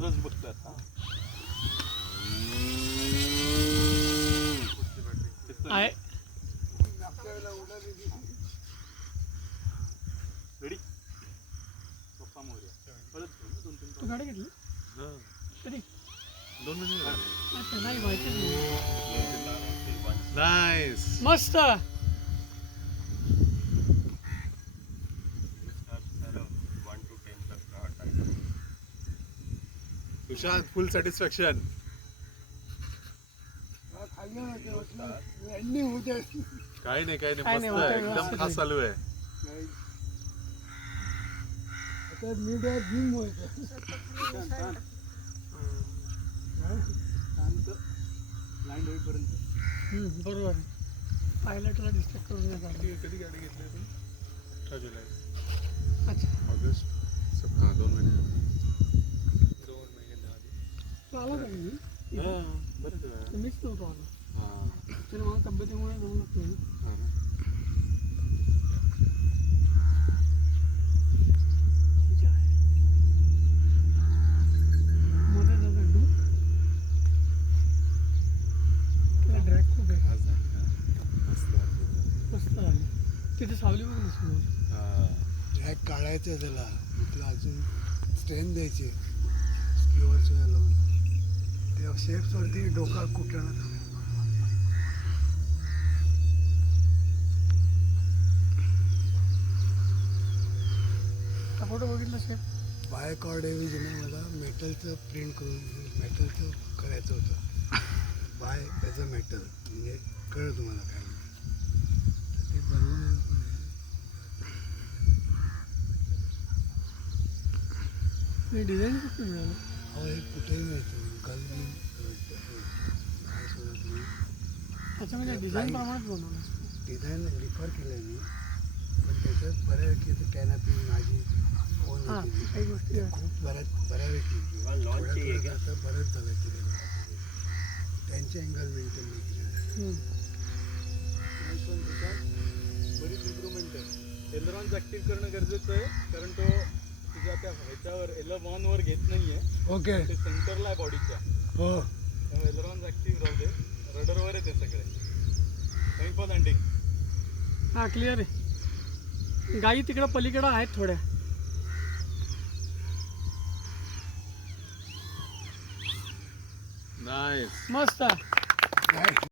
रस बघतात. आहे रेडी पप्पा मोर्या परत घेऊ 2-3 तू गाडी घेतली कधी 2 मिनिट अच्छा नाही माहिती नाईस. मस्त सुशांत फुल सॅटिस्फॅक्शन. काही नाही काही मस्त नाही, आहे होतंय, एकदम व्यवस्थित खास चालू आहे. शांत लाईन होईपर्यंत. बरोबर आहे पायलटला डिस्टर्ब करून नाही झालं. कधी गाडी घेतली आपण? 18 जुलै अच्छा ऑगस्ट. हां 2 महिने आधी. तू आला का मी बरंच वेळ. मीच नव्हतो आलो हां तरी मला तब्येतीमुळे जाऊ लागतो हां ना. मध्ये जातो ड्रॅग खूप आहे आज झाली ना. मस्त वाटतं. मस्त आहे तिथे सावली बघ ना समोर. हां ट्रॅक काढायचं त्याला म्हटलं अजून स्ट्रेंथ द्यायची स्कीवरच्या लावून त्या शेप्सवरती डोका कुठलं ना. फोटो बघितला शेफ बाय कॉर्डऐवजी मला मेटलचं प्रिंट करून मेटलचं करायचं होतं. बाय त्याचं मेटल म्हणजे कळलं तुम्हाला काय म्हणतात. ते बनवून मी डिझाईन कुठे मिळालं अहो हे कुठेही मिळतं गल्ली काय सोडा तुम्ही अच्छा म्हणजे डिझाईन प्रमाणेच बनवलं डिझाईन रिफर केलं आहे मी पण त्याच्यात बऱ्यापैकी ते कॅनपी माझी फोन हां काही गोष्टी आहेत. खूप बऱ्यापैकी थोड्या आता बरंच झालं केलेलं त्यांचे अँगल मेंटेन नाही केलेलं. बरीच इम्प्रूव्हमेंट आहे. एलरॉन्स ऍक्टिव्ह करणं गरजेचं आहे कारण तो तुझ्या त्या ह्याच्यावर एलरॉनवर घेत नाहीये. ओके ते सेंटरला आहे बॉडीच्या. हो त्यामुळे एलरॉन्स ऍक्टिव्ह राहू दे. रडरवर आहे ते सगळे. कमी फॉर लँडिंग. हां क्लिअर आहे गाई तिकडं पलीकडं आहेत थोड्या. नाईस. मस्त नाही